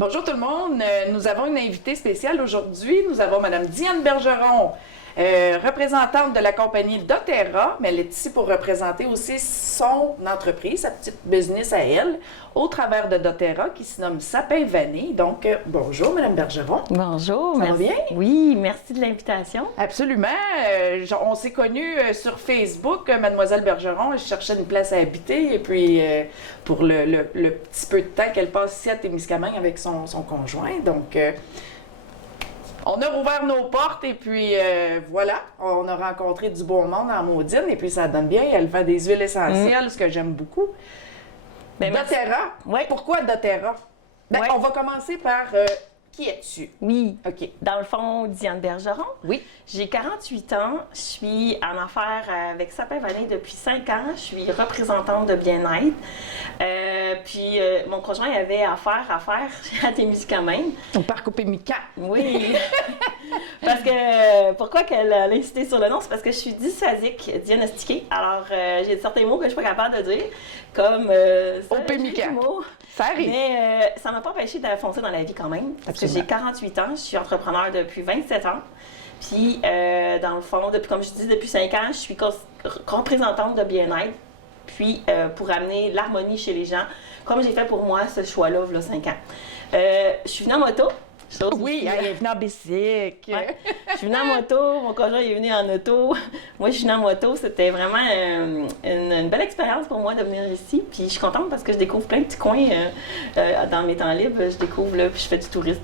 Bonjour tout le monde. Nous avons une invitée spéciale aujourd'hui. Nous avons Mme Diane Bergeron, représentante de la compagnie doTERRA, mais elle est ici pour représenter aussi son entreprise, sa petite business à elle, au travers de doTERRA, qui se nomme Sapin Vanille. Donc, bonjour Mme Bergeron. Bonjour, Ça merci. va bien? Oui, merci de l'invitation. Absolument. On s'est connus sur Facebook, Mademoiselle Bergeron. Je cherchais une place à habiter et puis pour le petit peu de temps qu'elle passe ici à Témiscamingue avec son conjoint. Donc, on a rouvert nos portes et puis voilà, on a rencontré du beau monde en Maudine et puis ça donne bien. Elle fait des huiles essentielles, ce que j'aime beaucoup. Ben, doTERRA. Oui. Pourquoi doTERRA? Ben, Ouais. On va commencer par qui es-tu? Oui. OK. Dans le fond, Diane Bergeron. Oui. J'ai 48 ans. Je suis en affaires avec Sapin Vanille depuis 5 ans. Je suis représentante de bien-être. Puis mon conjoint avait affaire à Témiscamingue. Au parc au Pémican. Oui. Parce que, pourquoi qu'elle a insisté sur le nom? C'est parce que je suis dysphagique diagnostiquée. Alors, j'ai certains mots que je ne suis pas capable de dire, comme Au Pémican. Ça arrive. Mais ça ne m'a pas empêché de foncer dans la vie quand même. Parce que j'ai 48 ans, je suis entrepreneur depuis 27 ans. Puis, dans le fond, comme je dis, depuis 5 ans, je suis représentante de bien-être. Puis, pour amener l'harmonie chez les gens, comme j'ai fait pour moi ce choix-là, il y a 5 ans. Je suis venue en moto. Oui, elle est venue en bicycle. Ouais. Je suis venue en moto, mon conjoint est venu en auto. Moi, je suis venue en moto. C'était vraiment une belle expérience pour moi de venir ici. Puis je suis contente parce que je découvre plein de petits coins dans mes temps libres. Je découvre, là, puis je fais du tourisme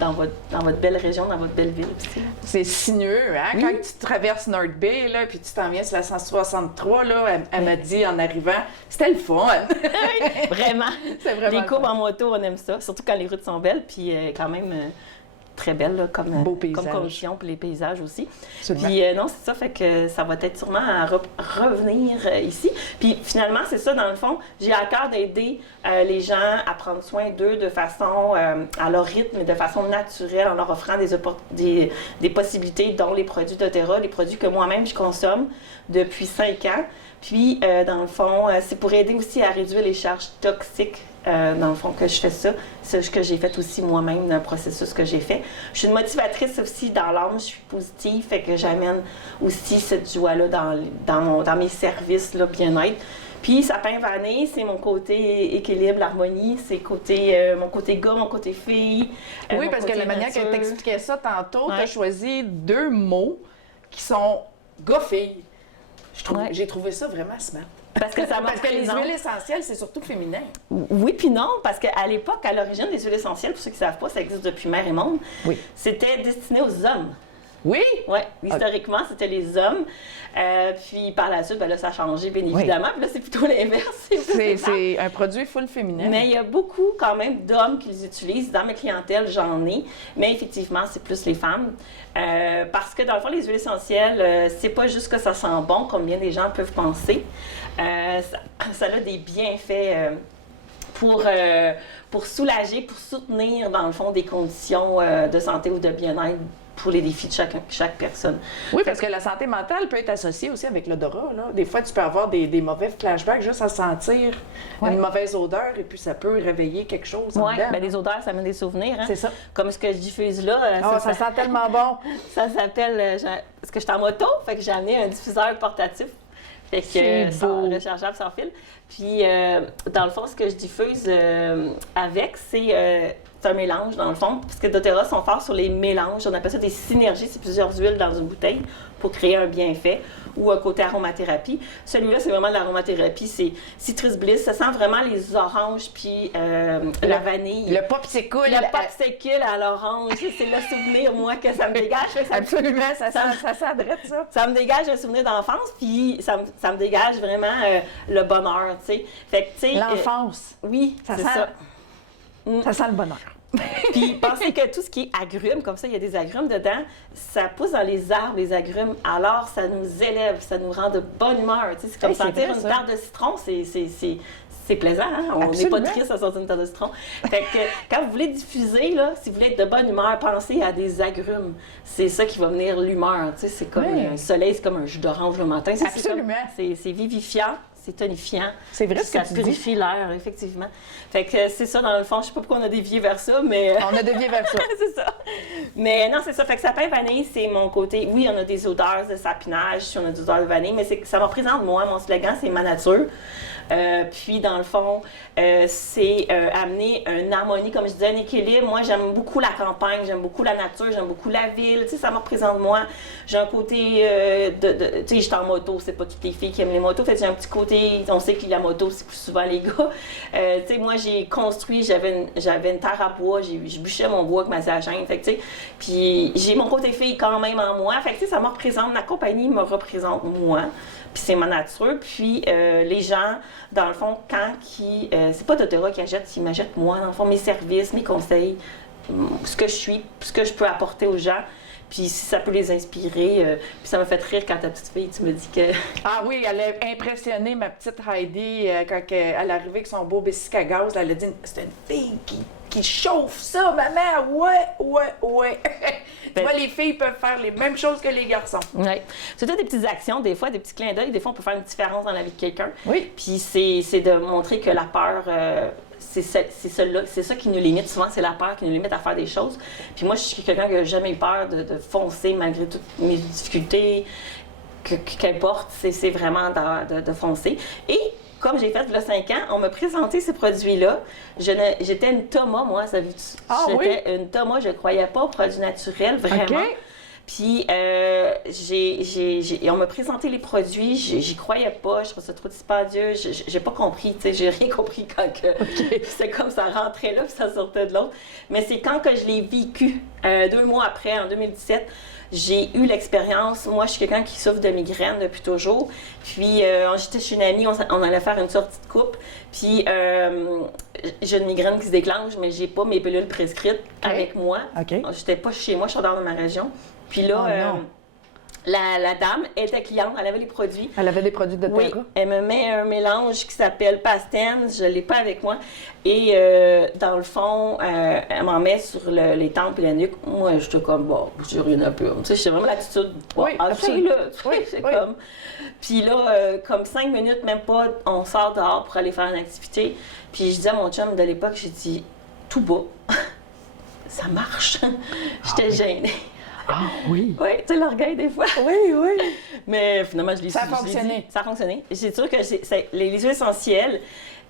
dans votre belle région, dans votre belle ville aussi. C'est sinueux, hein? Oui. Quand tu traverses North Bay, là, puis tu t'en viens sur la 163, là, elle m'a dit en arrivant, c'était le fun. Vraiment. C'est vraiment Les courbes le fun. en moto, on aime ça. Surtout quand les routes sont belles. Puis quand même très belles, là, comme paysage. conditions pour les paysages aussi. Absolument. Puis non, c'est ça, fait que ça va être sûrement à revenir ici. Puis finalement, c'est ça, dans le fond, j'ai à cœur d'aider les gens à prendre soin d'eux de façon, à leur rythme et de façon naturelle, en leur offrant des possibilités, dont les produits doTERRA, les produits que moi-même je consomme depuis 5 ans. Puis, dans le fond, c'est pour aider aussi à réduire les charges toxiques. Dans le fond, que je fais ça. C'est ce que j'ai fait aussi moi-même, un processus que j'ai fait. Je suis une motivatrice aussi dans l'âme, je suis positive, fait que j'amène aussi cette joie-là dans mes services, là, bien-être. Puis, Sapin Vanille, c'est mon côté équilibre, l'harmonie, c'est mon côté gars, mon côté fille. Oui, mon parce que côté la manière nature. qu'elle t'expliquait ça tantôt, tu as Ouais. choisi 2 mots qui sont gars-filles. Ouais. J'ai trouvé ça vraiment smart. Parce que ça Parce que les représente- huiles essentielles, c'est surtout féminin. Oui, puis non, parce qu'à l'époque, à l'origine, les huiles essentielles, pour ceux qui ne savent pas, ça existe depuis mer et monde, Oui. c'était destiné aux hommes. Oui? Oui, historiquement, c'était les hommes. Puis par la suite, ben là, ça a changé, bien évidemment. Puis là, c'est plutôt l'inverse. C'est un produit full féminin. Mais il y a beaucoup, quand même, d'hommes qui les utilisent. Dans mes clientèles, j'en ai. Mais effectivement, c'est plus les femmes. Parce que, dans le fond, les huiles essentielles, c'est pas juste que ça sent bon, comme bien des gens peuvent penser. Ça a des bienfaits pour soulager, pour soutenir, dans le fond, des conditions de santé ou de bien-être pour les défis de chaque personne. Oui, parce que la santé mentale peut être associée aussi avec l'odorat. Là. Des fois, tu peux avoir des mauvais flashbacks juste à sentir une mauvaise odeur et puis ça peut réveiller quelque chose en Oui, dedans. bien, des odeurs, ça mène des souvenirs. Hein? C'est ça. Comme ce que je diffuse là. Oh, ça sent tellement bon. Ça s'appelle. Parce que je suis en moto, fait que j'ai amené un diffuseur portatif. Fait que C'est beau. rechargeable sans fil. Puis, dans le fond, ce que je diffuse avec, c'est un mélange, dans le fond. Parce que doTERRA sont forts sur les mélanges. On appelle ça des synergies. C'est plusieurs huiles dans une bouteille pour créer un bienfait ou un côté aromathérapie. Celui-là, c'est vraiment de l'aromathérapie. C'est Citrus Bliss. Ça sent vraiment les oranges puis la vanille. Le popsicle. Le popsicle à l'orange. C'est le souvenir, moi, que ça me dégage. Fait que ça me Absolument, ça s'adresse ça. ça me dégage un souvenir d'enfance, puis ça me dégage vraiment le bonheur, tu sais. Fait que, tu sais... L'enfance. oui, Ça c'est sent- ça. Ça sent le bonheur. Puis pensez que tout ce qui est agrumes, comme ça, il y a des agrumes dedans, ça pousse dans les arbres, les agrumes. Alors, ça nous élève, ça nous rend de bonne humeur. Tu sais, c'est comme Hey, c'est sentir vrai, une ça. tarte de citron, c'est plaisant, hein? On n'est pas Absolument. triste à sortir une tarte de citron. Fait que quand vous voulez diffuser, là, si vous voulez être de bonne humeur, pensez à des agrumes. C'est ça qui va venir l'humeur. Tu sais, c'est comme Oui. un soleil, c'est comme un jus d'orange le matin. Ça, Absolument. C'est vivifiant. c'est tonifiant. C'est vrai ce que ça tu dis. purifie l'air, effectivement. Fait que c'est ça, dans le fond. Je sais pas pourquoi on a dévié vers ça, mais... On a dévié vers ça. c'est ça. Mais non, c'est ça. Fait que sapin vanille, c'est mon côté... Oui, on a des odeurs de sapinage, si on a des odeurs de vanille, mais ça représente moi. Mon slogan, c'est ma nature. Puis, dans le fond, c'est amener une harmonie, comme je disais, un équilibre. Moi, j'aime beaucoup la campagne, j'aime beaucoup la nature, j'aime beaucoup la ville. Tu sais, ça me représente moi. J'ai un côté tu sais, je suis en moto, c'est pas toutes les filles qui aiment les motos. Fait que j'ai un petit côté, on sait que la moto, c'est plus souvent les gars. Tu sais, moi, j'ai construit, j'avais une terre à bois, je bûchais mon bois avec ma scie à chaîne. Fait que, tu sais, puis j'ai mon côté fille quand même en moi. Fait que, tu sais, ça me représente, ma compagnie me représente moi. Puis c'est ma nature. Puis les gens, dans le fond, c'est pas doTERRA qui achète, ils m'achètent moi, dans le fond, mes services, mes conseils, ce que je suis, ce que je peux apporter aux gens. Puis si ça peut les inspirer. Puis ça m'a fait rire quand ta petite fille, tu me dis que... Ah oui, elle a impressionné ma petite Heidi quand elle est arrivée avec son beau bicycle à gaz. Elle a dit, c'est une fille qui chauffe ça, maman! Ouais! Tu vois, les filles peuvent faire les mêmes choses que les garçons. Oui. C'est des petites actions, des fois, des petits clins d'œil. Des fois, on peut faire une différence dans la vie de quelqu'un. Oui. Puis c'est de montrer que la peur... c'est ça qui nous limite. Souvent, c'est la peur qui nous limite à faire des choses. Puis moi, je suis quelqu'un qui n'a jamais eu peur de foncer malgré toutes mes difficultés, qu'importe, c'est vraiment de foncer. Et comme j'ai fait il y a 5 ans, on m'a présenté ces produits-là. J'étais une Thomas, moi, ça veut dire. Ah, j'étais oui? une Thomas, je ne croyais pas aux produits naturels, vraiment. OK. Puis, on m'a présenté les produits, j'y croyais pas, je trouvais ça trop dispendieux, j'ai pas compris, tu sais, j'ai rien compris quand c'est comme ça rentrait là puis ça sortait de l'autre. Mais c'est quand que je l'ai vécu, 2 mois après, en 2017, j'ai eu l'expérience. Moi, je suis quelqu'un qui souffre de migraine depuis toujours. Puis, j'étais chez une amie, on allait faire une sortie de couple. Puis, j'ai une migraine qui se déclenche, mais j'ai pas mes pilules prescrites avec moi. OK. J'étais pas chez moi, je suis en dehors de ma région. Puis là, la dame était cliente, elle avait les produits. Elle avait des produits de Oui, Terra. elle me met un mélange qui s'appelle Pastène, je ne l'ai pas avec moi. Et dans le fond, elle m'en met sur les tempes et la nuque. Moi, j'étais comme, bon, j'ai rien à peur. Tu sais, j'ai vraiment l'attitude. Bon, Oui, absolument. Oui, c'est comme. Puis là, comme 5 minutes, même pas, on sort dehors pour aller faire une activité. Puis je dis à mon chum de l'époque, j'ai dit, tout bas, ça marche. J'étais gênée. Ah oui? Oui, tu sais, l'orgueil des fois. Oui. Mais finalement, je l'ai Ça a fonctionné. Ça a fonctionné. C'est sûr que les huiles essentielles,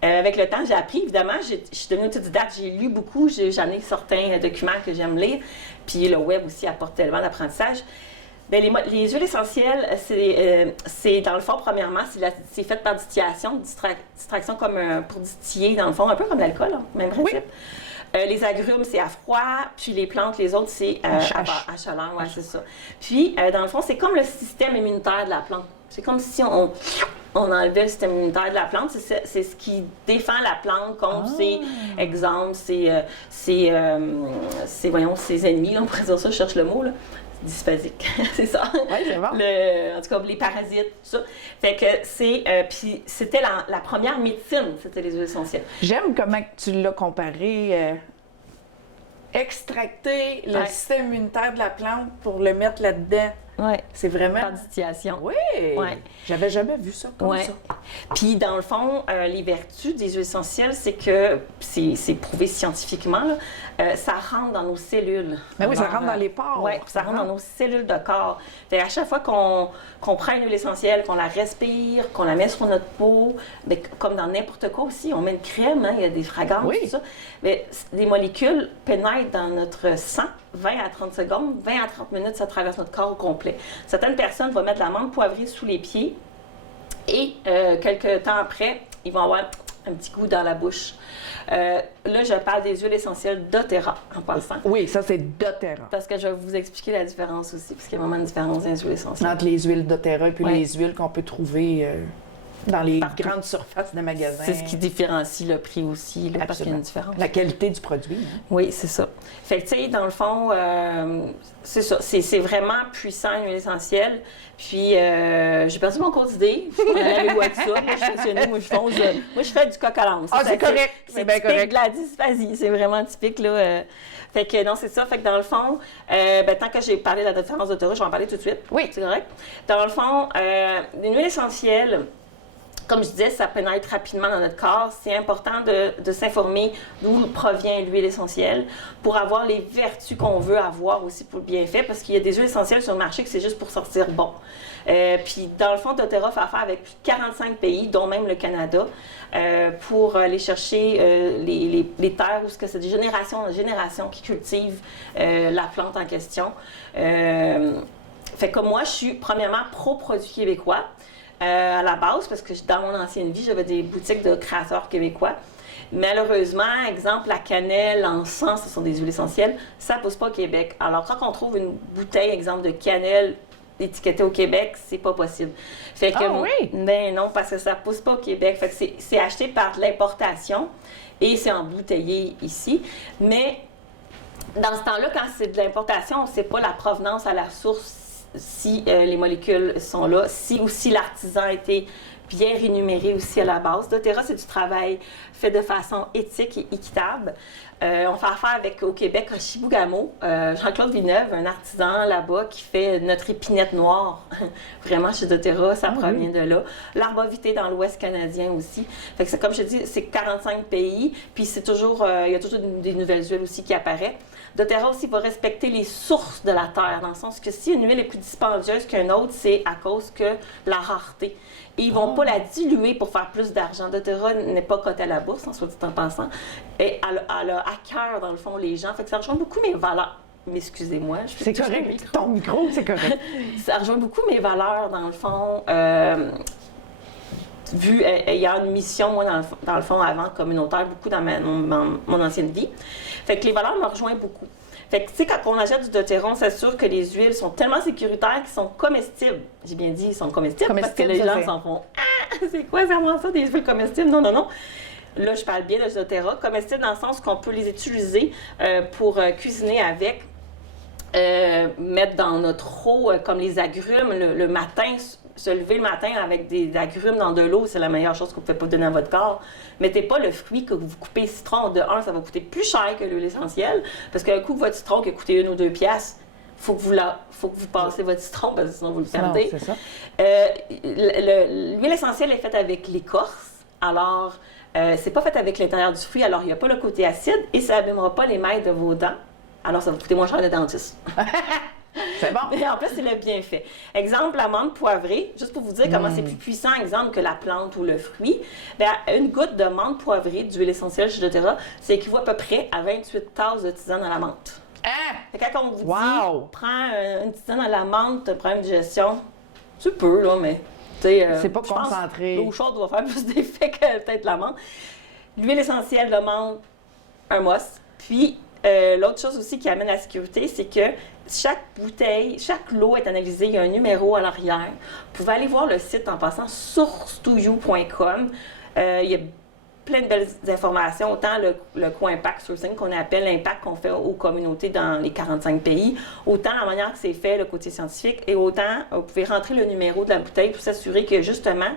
avec le temps, j'ai appris, évidemment. Je suis devenue autodidacte, j'ai lu beaucoup, j'en ai certains documents que j'aime lire. Puis le web aussi apporte tellement d'apprentissage. Bien, les huiles essentielles, c'est dans le fond, premièrement, c'est fait par distillation, distraction comme pour distiller, dans le fond, un peu comme l'alcool, hein, même principe. Oui. Les agrumes, c'est à froid, puis les plantes, les autres, c'est à chaleur, ouais, c'est ça. Puis, dans le fond, c'est comme le système immunitaire de la plante. C'est comme si on enlevait le système immunitaire de la plante. C'est ce qui défend la plante contre ses ennemis, là, on pourrait dire ça, je cherche le mot, là. Dysphasique, c'est ça. Oui, c'est bon. En tout cas, les parasites, tout ça. Fait que puis c'était la première médecine, c'était les huiles essentielles. J'aime comment tu l'as comparé. Extracter le système immunitaire de la plante pour le mettre là-dedans. Oui. C'est vraiment... Par distillation. Oui! Ouais. J'avais jamais vu ça comme ça. Puis, dans le fond, les vertus des huiles essentielles, c'est que, c'est prouvé scientifiquement, là, ça rentre dans nos cellules. Mais oui, ça rentre dans les pores. Oui, ça rentre dans nos cellules de corps. Fait à chaque fois qu'on prend une huile essentielle, qu'on la respire, qu'on la met sur notre peau, bien, comme dans n'importe quoi aussi, on met une crème, hein, il y a des fragrances, tout ça. Mais les molécules pénètrent dans notre sang 20 à 30 secondes, 20 à 30 minutes, ça traverse notre corps au complet. Certaines personnes vont mettre de la menthe poivrée sous les pieds et quelques temps après, ils vont avoir un petit goût dans la bouche. Là, je parle des huiles essentielles doTERRA en passant. Oui, ça c'est doTERRA. Parce que je vais vous expliquer la différence aussi, parce qu'il y a vraiment une différence dans les huiles essentielles. Entre les huiles doTERRA et puis les huiles qu'on peut trouver dans les grandes surfaces de magasins. C'est ce qui différencie le prix aussi, là, parce qu'il y a une différence. La qualité du produit. Hein? Oui, c'est ça. Fait que, tu sais, dans le fond, c'est ça. C'est vraiment puissant, une huile essentielle. Puis, j'ai perdu mon cours d'idée. Lavez-vous de ça. Moi, je suis passionnée. Moi, je fais du coq à l'âne. Ah, c'est correct. C'est bien correct. De la dysphasie. C'est vraiment typique, là. Fait que, non, c'est ça. Fait que, dans le fond, tant que j'ai parlé de la différence doTERRA, je vais en parler tout de suite. Oui. C'est correct? Dans le fond, une huile essentielle, Comme je disais, ça pénètre rapidement dans notre corps. C'est important de s'informer d'où provient l'huile essentielle pour avoir les vertus qu'on veut avoir aussi pour le bienfait, parce qu'il y a des huiles essentielles sur le marché que c'est juste pour sortir bon. Puis dans le fond, doTERRA fait affaire avec plus de 45 pays, dont même le Canada, pour aller chercher les terres où c'est des générations en génération qui cultivent la plante en question. Fait que moi, je suis premièrement pro-produit québécois. À la base, parce que dans mon ancienne vie, j'avais des boutiques de créateurs québécois. Malheureusement, exemple, la cannelle, l'encens, ce sont des huiles essentielles, ça ne pousse pas au Québec. Alors, quand on trouve une bouteille, exemple, de cannelle étiquetée au Québec, c'est pas possible. Fait que, oui? Ben non, parce que ça ne pousse pas au Québec. Fait que c'est acheté par de l'importation et c'est embouteillé ici. Mais dans ce temps-là, quand c'est de l'importation, on ne sait pas la provenance à la source, si les molécules sont là, si aussi l'artisan a été bien rémunéré aussi à la base. doTERRA, c'est du travail fait de façon éthique et équitable. On fait affaire avec, au Québec, à Chibougamau, Jean-Claude Villeneuve, un artisan là-bas qui fait notre épinette noire. Vraiment, chez doTERRA, ça provient de là. L'arbovité dans l'Ouest canadien aussi. Fait que c'est, comme je dis, c'est 45 pays, puis c'est toujours, il y a toujours des nouvelles huiles aussi qui apparaissent. doTERRA aussi va respecter les sources de la terre, dans le sens que si une huile est plus dispendieuse qu'une autre, c'est à cause que la rareté. Et ils ne vont pas la diluer pour faire plus d'argent. doTERRA n'est pas cotée à la bourse, en soit dit en passant. Et elle a à cœur, dans le fond, les gens. Fait que ça rejoint beaucoup mes valeurs. Mais excusez-moi, je C'est correct. Ton micro, c'est correct. Ça rejoint beaucoup mes valeurs, dans le fond. Vu ayant une mission, moi, dans le fond, avant, communautaire, beaucoup dans mon ancienne vie. Fait que les valeurs me rejoignent beaucoup. Fait que, tu sais, quand on achète du doTERRA, on s'assure que les huiles sont tellement sécuritaires qu'ils sont comestibles. J'ai bien dit, ils sont comestibles, parce que les gens s'en font « Ah, c'est quoi vraiment ça, des huiles comestibles? » Non, non, non. Là, je parle bien de doTERRA. Comestibles dans le sens qu'on peut les utiliser pour cuisiner avec, mettre dans notre eau, comme les agrumes, le matin, se lever le matin avec des agrumes dans de l'eau, c'est la meilleure chose que vous ne pouvez pas donner à votre corps. Mettez pas le fruit que vous coupez citron. De un, ça va coûter plus cher que l'huile essentielle, parce qu'un coup, votre citron qui a coûté 1 ou 2 piastres, faut que vous passiez votre citron, parce que sinon vous le perdez. C'est ça. L'huile essentielle est faite avec l'écorce, alors c'est pas fait avec l'intérieur du fruit, alors il n'y a pas le côté acide et ça n'abîmera pas l'émail de vos dents. Alors ça va coûter moins cher le dentiste. C'est bon. Et en plus, c'est le bienfait. Exemple, l'amande poivrée, juste pour vous dire comment c'est plus puissant, exemple, que la plante ou le fruit. Bien, une goutte de menthe poivrée d'huile essentielle chez doTERRA, c'est équivaut à peu près à 28 tasses de tisane à la menthe. Hein? Fait que quand on vous dit, prends une tisane à la menthe, tu as un problème de digestion, tu peux, là, mais c'est pas concentré. L'eau chaude doit faire plus d'effet que peut-être la menthe. L'huile essentielle de menthe, un must. Puis, l'autre chose aussi qui amène à la sécurité, c'est que chaque bouteille, chaque lot est analysé, il y a un numéro à l'arrière. Vous pouvez aller voir le site en passant source2you.com. Il y a plein de belles informations, autant le co-impact sourcing qu'on appelle l'impact qu'on fait aux communautés dans les 45 pays, autant la manière que c'est fait, le côté scientifique, et autant vous pouvez rentrer le numéro de la bouteille pour s'assurer que justement,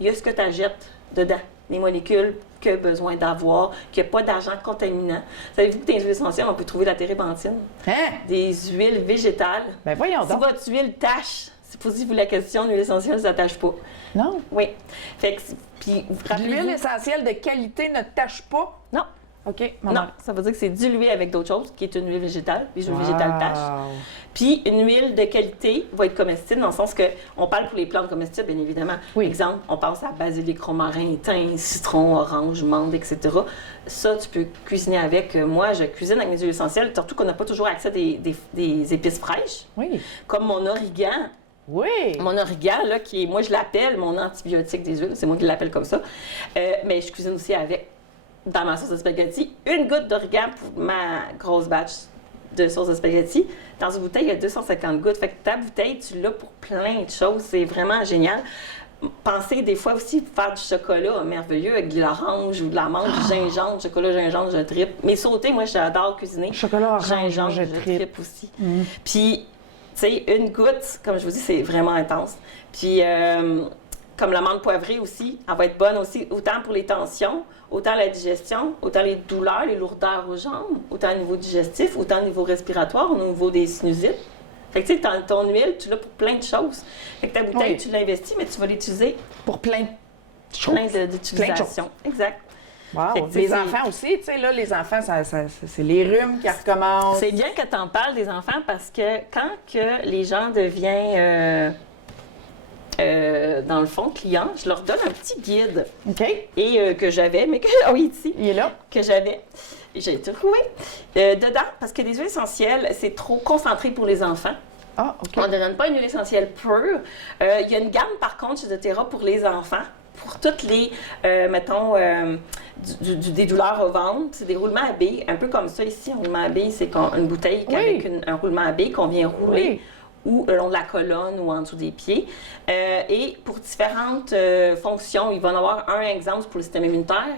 il y a ce que tu achètes dedans, les molécules que besoin d'avoir, qu'il n'y a pas d'agent contaminant. Savez-vous que dans les huiles essentielles, on peut trouver de la térébenthine? Hein? Des huiles végétales. Ben voyons donc. Si votre huile tâche, posez-vous la question, l'huile essentielle, ça ne tâche pas. Non? Oui. Fait que, puis, l'huile essentielle de qualité ne tâche pas? Non. OK. Non, ça veut dire que c'est dilué avec d'autres choses, qui est une huile végétale. Les huiles végétales tâchent. Puis, une huile de qualité va être comestible, dans le sens qu'on parle pour les plantes comestibles, bien évidemment. Oui. Exemple, on pense à basilic, romarin, thym, citron, orange, menthe, etc. Ça, tu peux cuisiner avec. Moi, je cuisine avec mes huiles essentielles, surtout qu'on n'a pas toujours accès à des épices fraîches. Oui. Comme mon origan. Oui. Mon origan, là, qui est, moi, je l'appelle mon antibiotique des huiles. C'est moi qui l'appelle comme ça. Mais je cuisine aussi avec, dans ma sauce de spaghetti, une goutte d'origan pour ma grosse batch de sauce de spaghetti. Dans une bouteille, il y a 250 gouttes. Fait que ta bouteille, tu l'as pour plein de choses. C'est vraiment génial. Pensez des fois aussi faire du chocolat merveilleux avec de l'orange ou de la menthe, du gingembre, chocolat gingembre, je tripe. Mais sauté, moi, j'adore cuisiner. Chocolat orange, gingembre, je tripe aussi. Puis, tu sais, une goutte, comme je vous dis, c'est vraiment intense. Puis, comme l'amande poivrée aussi, elle va être bonne aussi, autant pour les tensions, autant la digestion, autant les douleurs, les lourdeurs aux jambes, autant au niveau digestif, autant au niveau respiratoire, au niveau des sinusites. Fait que tu sais, ton huile, tu l'as pour plein de choses. Fait que ta bouteille, tu l'investis, mais tu vas l'utiliser pour plein. plein d'utilisations. Exact. Wow. Fait que, Les enfants aussi, tu sais, là, les enfants, c'est les rhumes qui recommencent. C'est bien que tu en parles des enfants parce que quand que les gens deviennent, dans le fond, clients, je leur donne un petit guide. OK. Et que j'avais, mais que, oui, ici. Il est là. Que j'avais. J'ai trouvé. Dedans, parce que les huiles essentielles, c'est trop concentré pour les enfants. Ah, OK. On ne donne pas une huile essentielle pure. Il y a une gamme, par contre, chez doTERRA pour les enfants. Pour toutes les, mettons, des douleurs au ventre, c'est des roulements à billes, un peu comme ça ici. Un roulement à billes, c'est une bouteille avec un roulement à billes qu'on vient rouler ou le long de la colonne ou en dessous des pieds. Et pour différentes fonctions, il va y en avoir un exemple pour le système immunitaire,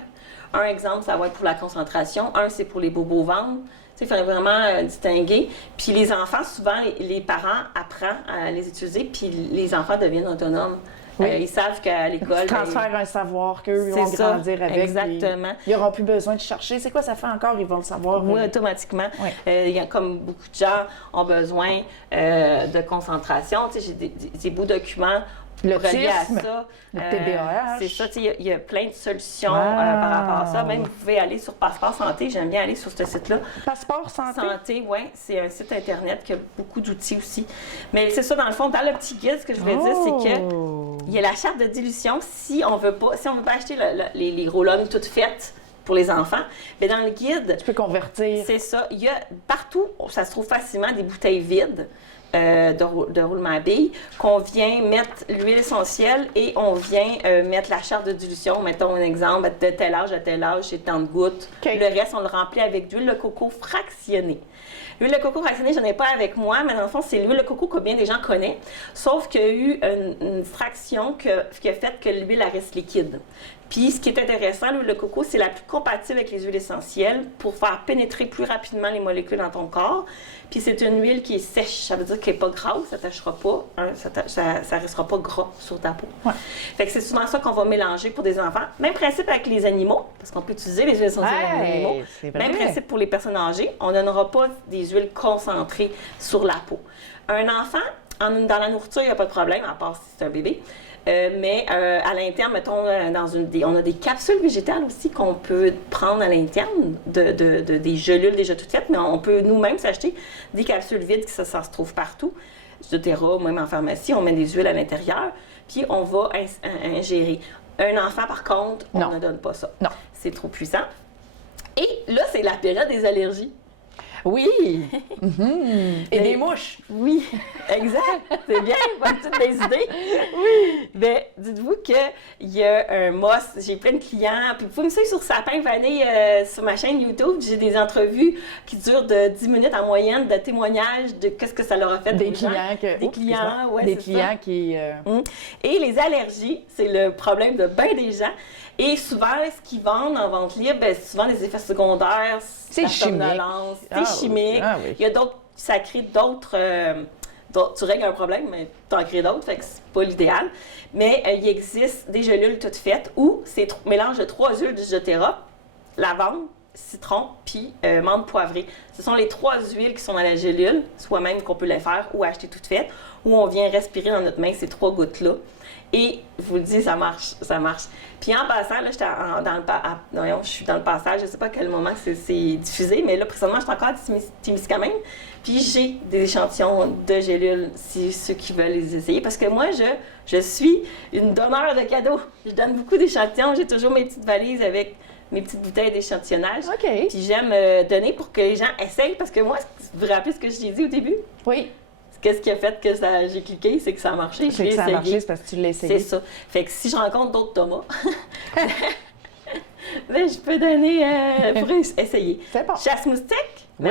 un exemple, ça va être pour la concentration, un, c'est pour les bobos au ventre. Il fallait vraiment distinguer. Puis les enfants, souvent, les parents apprennent à les utiliser, puis les enfants deviennent autonomes. Ils savent qu'à l'école... Ils transfèrent un savoir qu'eux vont grandir avec. Exactement. Ils n'auront plus besoin de chercher. C'est quoi ça fait encore? Ils vont le savoir. Oui, automatiquement. Oui. Comme beaucoup de gens ont besoin de concentration. J'ai des beaux documents reliés à ça. Le TDAH. C'est ça. Il y a plein de solutions par rapport à ça. Même, vous pouvez aller sur Passeport Santé. J'aime bien aller sur ce site-là. Passeport Santé? Santé, oui. C'est un site Internet qui a beaucoup d'outils aussi. Mais c'est ça, dans le fond, dans le petit guide, ce que je voulais dire, c'est que il y a la charte de dilution si on veut pas acheter les roll-ons toutes faites pour les enfants. Mais dans le guide... Tu peux convertir. C'est ça. Il y a partout, ça se trouve facilement, des bouteilles vides de roulement à billes qu'on vient mettre l'huile essentielle et on vient mettre la charte de dilution. Mettons un exemple, de tel âge à tel âge, c'est tant de gouttes. Okay. Le reste, on le remplit avec d'huile de coco fractionnée. L'huile de coco fractionnée, je n'en ai pas avec moi, mais dans le fond, c'est l'huile de coco que bien des gens connaissent. Sauf qu'il y a eu une fraction qui a fait que l'huile reste liquide. Puis, ce qui est intéressant, l'huile de coco, c'est la plus compatible avec les huiles essentielles pour faire pénétrer plus rapidement les molécules dans ton corps. Puis, c'est une huile qui est sèche. Ça veut dire qu'elle n'est pas grasse, ça ne t'attachera pas, ça ne restera pas gras sur ta peau. Ouais. Fait que c'est souvent ça qu'on va mélanger pour des enfants. Même principe avec les animaux, parce qu'on peut utiliser les huiles essentielles avec les animaux. Même principe pour les personnes âgées. On ne donnera pas des huiles concentrées sur la peau. Un enfant, dans la nourriture, il n'y a pas de problème, à part si c'est un bébé. Mais à l'interne, mettons, on a des capsules végétales aussi qu'on peut prendre à l'interne, des gelules déjà toutes faites, mais on peut nous-mêmes s'acheter des capsules vides, ça se trouve partout. doTERRA, même en pharmacie, on met des huiles à l'intérieur, puis on va ingérer. Un enfant, par contre, on ne donne pas ça. Non. C'est trop puissant. Et là, c'est la période des allergies. Oui! Et des mouches! Oui, exact! C'est bien, bonne toutes des idées! Oui! Bien, dites-vous qu'il y a un moss, j'ai plein de clients, puis vous pouvez me suivre sur Sapin Vanille sur ma chaîne YouTube, j'ai des entrevues qui durent de 10 minutes en moyenne de témoignages de qu'est-ce que ça leur a fait des clients des clients qui... Et les allergies, c'est le problème de bien des gens. Et souvent, ce qu'ils vendent en vente libre, c'est souvent des effets secondaires. C'est chimique. C'est chimique. Ah, oui. Il y a d'autres, ça crée d'autres... tu règles un problème, mais tu en crées d'autres, fait que c'est pas l'idéal. Mais il existe des gelules toutes faites où c'est mélange de 3 huiles du doTERRA, lavande, citron, puis menthe poivrée. Ce sont les 3 huiles qui sont dans la gélule, soit même qu'on peut les faire ou acheter toutes faites, où on vient respirer dans notre main ces 3 gouttes-là. Et je vous le dis, ça marche, ça marche. Puis en passant, là, je suis dans le passage, je ne sais pas à quel moment c'est diffusé, mais là, présentement, je suis encore à Témiscamingue. Puis j'ai des échantillons de gélules, si ceux qui veulent les essayer. Parce que moi, je suis une donneur de cadeaux. Je donne beaucoup d'échantillons. J'ai toujours mes petites valises avec mes petites bouteilles d'échantillonnage. OK. Puis j'aime donner pour que les gens essayent. Parce que moi, vous vous rappelez ce que j'ai dit au début? Oui. Qu'est-ce qui a fait que j'ai cliqué? C'est que ça a marché. C'est que ça a marché, c'est parce que tu l'as essayé. C'est ça. Fait que si je rencontre d'autres Thomas, ben, je peux donner pour essayer. C'est bon. Chasse moustique? Oui!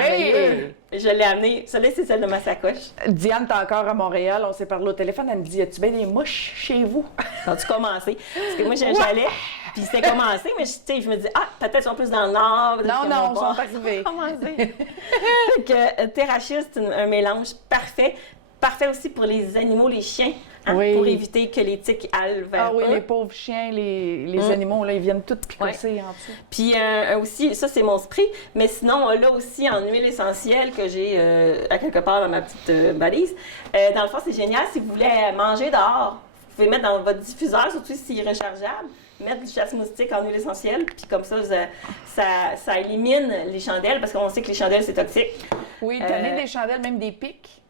Je l'ai amenée. Celle-là, c'est celle de ma sacoche. Diane, t'es encore à Montréal. On s'est parlé au téléphone. Elle me dit, as-tu bien des mouches chez vous? As-tu commencé? Parce que moi, j'ai un chalet. Puis c'était commencé, mais je me dis, peut-être ils sont plus dans le nord. Non, ils sont arrivés. Fait que Terrachis, c'est un mélange parfait. Parfait aussi pour les animaux, les chiens, pour éviter que les tiques aillent vers eux. Ah oui, les pauvres chiens, les animaux, là, ils viennent tous picosser en dessous. Puis aussi, ça, c'est mon spray. Mais sinon, là aussi, en huile essentielle que j'ai à quelque part dans ma petite valise. Dans le fond, c'est génial. Si vous voulez manger dehors, vous pouvez mettre dans votre diffuseur, surtout s'il est rechargeable. mettre du chasse moustique en huile essentielle, puis comme ça élimine les chandelles, parce qu'on sait que les chandelles, c'est toxique. Oui, donner des chandelles, même des pics.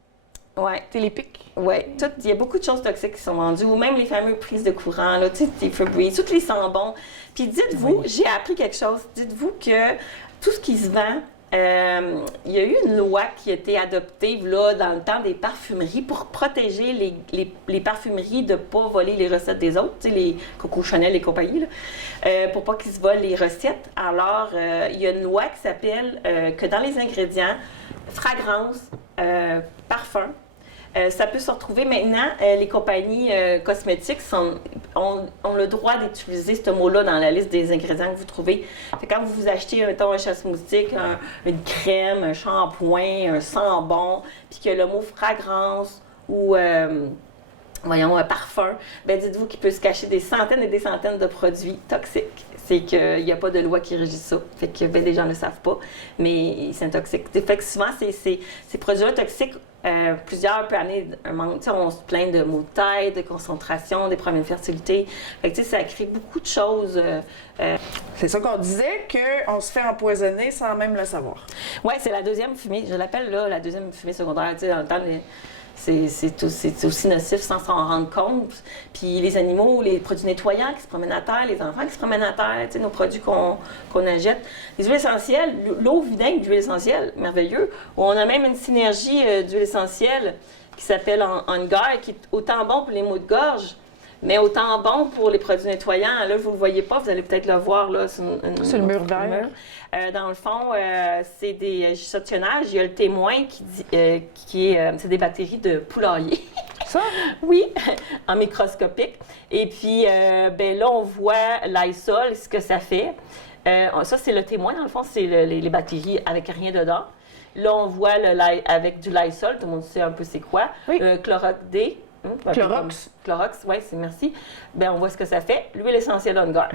Ouais. Tu sais, les pics. Oui, il y a beaucoup de choses toxiques qui sont vendues, ou même les fameuses prises de courant, là, tu sais, des Febreze, tous les sambons. Puis dites-vous, j'ai appris quelque chose, dites-vous que tout ce qui se vend, il y a eu une loi qui a été adoptée là, dans le temps des parfumeries pour protéger les parfumeries de ne pas voler les recettes des autres, tu sais, les Coco Chanel et compagnie, là, pour pas qu'ils se volent les recettes. Alors, il y a une loi qui s'appelle que dans les ingrédients, fragrance, parfum, ça peut se retrouver maintenant, les compagnies cosmétiques ont le droit d'utiliser ce mot-là dans la liste des ingrédients que vous trouvez. Fait que quand vous achetez un chasse moustique, une crème, un shampoing, un sambon, puis que le mot fragrance ou un parfum, bien dites-vous qu'il peut se cacher des centaines et des centaines de produits toxiques. C'est qu'il n'y a pas de loi qui régit ça. Fait que les gens ne le savent pas, mais c'est toxique. Fait que souvent, ces produits-là toxiques, plusieurs peuvent amener un manque. On se plaint de maux de tête, de concentration, des problèmes de fertilité. Fait que ça crée beaucoup de choses. C'est ça qu'on disait, qu'on se fait empoisonner sans même le savoir. Oui, c'est la deuxième fumée. Je l'appelle là la deuxième fumée secondaire. Dans le temps, c'est aussi nocif sans s'en rendre compte. Puis les animaux, les produits nettoyants qui se promènent à terre, les enfants qui se promènent à terre, nos produits qu'on achète. Les huiles essentielles, l'eau vinaigre d'huile essentielle, merveilleux. On a même une synergie d'huile essentielle qui s'appelle On Guard, qui est autant bon pour les maux de gorge, mais autant bon pour les produits nettoyants. Là, vous ne le voyez pas, vous allez peut-être le voir là, sur le mur vert. Dans le fond, c'est des échantillonnages. Il y a le témoin c'est des bactéries de poulailler. Ça? Oui, en microscopique. Et puis, là, on voit l'Aisol, ce que ça fait. Ça, c'est le témoin, dans le fond, c'est les bactéries avec rien dedans. Là, on voit avec du Lysol, tout le monde sait un peu c'est quoi. Oui. Clorox D. Clorox. Clorox, oui, merci. Bien, on voit ce que ça fait. L'huile essentielle On Guard.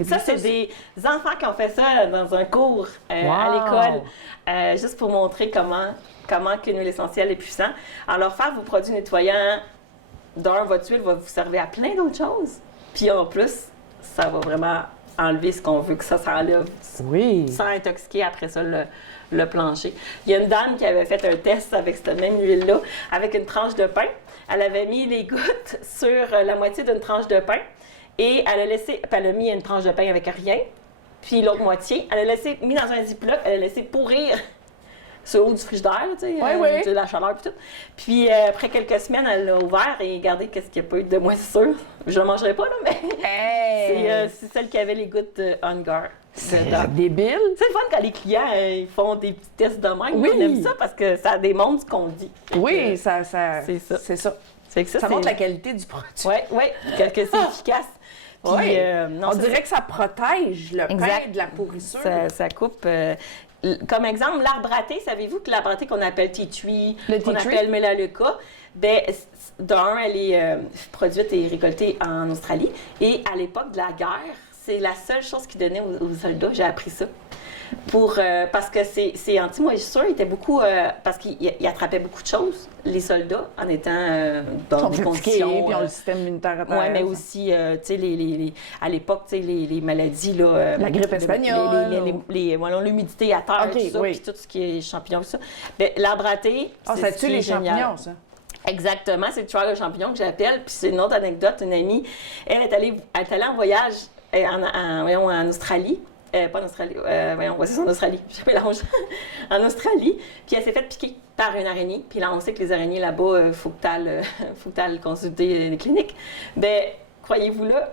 Et ça, c'est des enfants qui ont fait ça dans un cours à l'école, juste pour montrer comment qu'une huile essentielle est puissante. Alors, faire vos produits nettoyants, votre huile va vous servir à plein d'autres choses. Puis en plus, ça va vraiment enlever ce qu'on veut que ça enlève. Oui. Sans intoxiquer après ça le plancher. Il y a une dame qui avait fait un test avec cette même huile-là, avec une tranche de pain. Elle avait mis les gouttes sur la moitié d'une tranche de pain. Et elle a mis une tranche de pain avec rien, puis l'autre moitié, elle a mis dans un ziploc, elle a laissé pourrir sur le haut du frigidaire, tu sais, de la chaleur et tout. Puis après quelques semaines, elle l'a ouvert et regardez qu'est-ce qu'il n'y a pas eu de moisissure. Je ne mangerai pas, là, mais c'est celle qui avait les gouttes On Guard. C'est débile. C'est le fun quand les clients ils font des petits tests de même. Oui. On aime ça parce que ça démontre ce qu'on dit. Oui, c'est ça. Ça montre la qualité du produit. Oui, que c'est efficace. Puis, on dirait que ça protège le pain de la pourrissure. Ça coupe. Comme exemple, l'arbre à thé, savez-vous que l'arbre à thé qu'on appelle tea tree, qu'on appelle Melaleuca, elle est produite et récoltée en Australie. Et à l'époque de la guerre, c'est la seule chose qu'ils donnaient aux soldats. J'ai appris ça. Parce que c'est anti-moisissure, il était beaucoup... parce qu'il attrapait beaucoup de choses, les soldats, en étant dans des conditions... Puis ont le système immunitaire à terre. Oui, mais aussi, tu sais, à l'époque, tu sais, les maladies, là... la grippe espagnole. L'humidité à terre, tout ça, puis tout ce qui est champignons, tout ça. Mais l'arbre à thé, ça tue les champignons, ça. Exactement, c'est le tueur de champignons que j'appelle. Puis c'est une autre anecdote, une amie, elle est allée en voyage en Australie. Pas en Australie, c'est en Australie, je mélange. En Australie, puis elle s'est fait piquer par une araignée. Puis là, on sait que les araignées là-bas, il faut que tu ailles consulter les cliniques. Bien, croyez-vous là,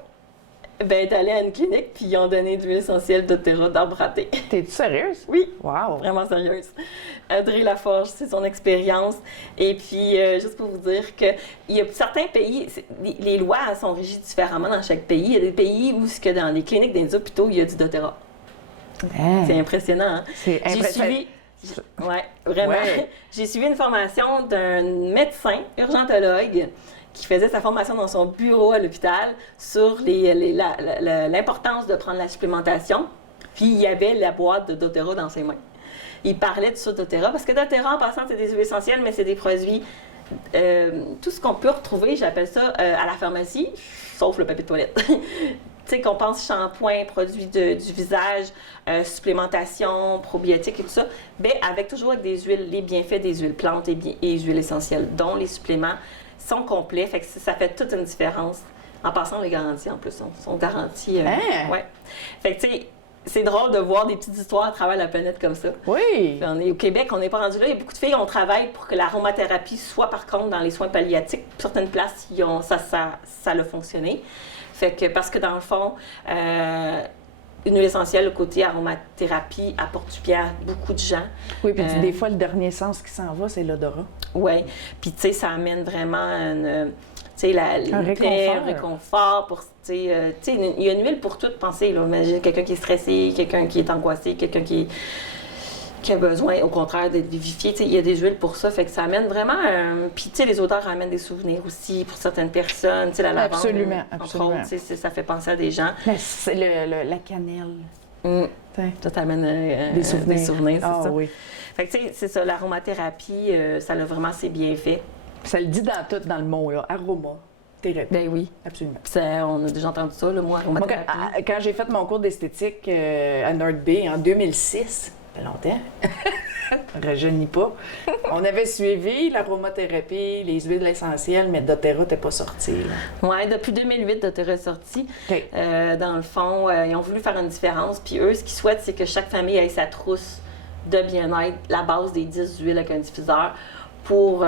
elle est allée à une clinique, puis ils ont donné de l'huile essentielle d'Otera d'arbre à thé. T'es-tu sérieuse? Oui. Wow. Vraiment sérieuse. Audrey Laforge, c'est son expérience. Et puis, juste pour vous dire qu'il y a certains pays, les lois sont régies différemment dans chaque pays. Il y a des pays où, dans les cliniques des hôpitaux, il y a du doTERRA. C'est impressionnant, hein? C'est impressionnant. Oui, vraiment. Ouais. J'ai suivi une formation d'un médecin urgentologue qui faisait sa formation dans son bureau à l'hôpital sur l'importance de prendre la supplémentation. Puis il y avait la boîte de doTERRA dans ses mains. Il parlait de ça doTERRA parce que doTERRA, en passant, c'est des huiles essentielles, mais c'est des produits tout ce qu'on peut retrouver, j'appelle ça à la pharmacie, sauf le papier de toilette. Tu sais, qu'on pense shampoing, produits du visage, supplémentation, probiotiques et tout ça, bien, toujours avec des huiles, les bienfaits des huiles plantes et huiles essentielles, dont les suppléments sont complets, fait que ça fait toute une différence. En passant, les garanties, en plus, sont garanties. Ouais. Fait que, tu sais, c'est drôle de voir des petites histoires à travers la planète comme ça. Oui! On est au Québec, on n'est pas rendu là. Il y a beaucoup de filles, on travaille pour que l'aromathérapie soit, par contre, dans les soins palliatifs. Certaines places, ça a fonctionné. Fait que, parce que dans le fond, une huile essentielle, le côté aromathérapie, apporte du bien à beaucoup de gens. Oui, puis des fois, le dernier sens qui s'en va, c'est l'odorat. Oui, puis tu sais, ça amène vraiment un réconfort. Il y a une huile pour tout, pensez. Là. Imagine quelqu'un qui est stressé, quelqu'un qui est angoissé, quelqu'un qui a besoin, au contraire, d'être vivifié. Il y a des huiles pour ça, fait que ça amène vraiment... Puis, les odeurs amènent des souvenirs aussi pour certaines personnes. La lavande, absolument. entre autres, ça fait penser à des gens. La cannelle. Ça t'amène des souvenirs, c'est ça. Oui. Fait que, c'est ça, l'aromathérapie, ça a vraiment ses bienfaits. Ça le dit dans le mot, là, aromathérapie. Ben oui. Absolument. On a déjà entendu ça, le mot aromathérapie. Moi, quand j'ai fait mon cours d'esthétique à North Bay en 2006, ça fait longtemps, rajeunis pas, on avait suivi l'aromathérapie, les huiles essentielles, mais doTERRA n'était pas sorti. Oui, depuis 2008, doTERRA est sorti. Okay. Dans le fond, ils ont voulu faire une différence. Puis eux, ce qu'ils souhaitent, c'est que chaque famille ait sa trousse de bien-être, la base des 10 huiles avec un diffuseur, pour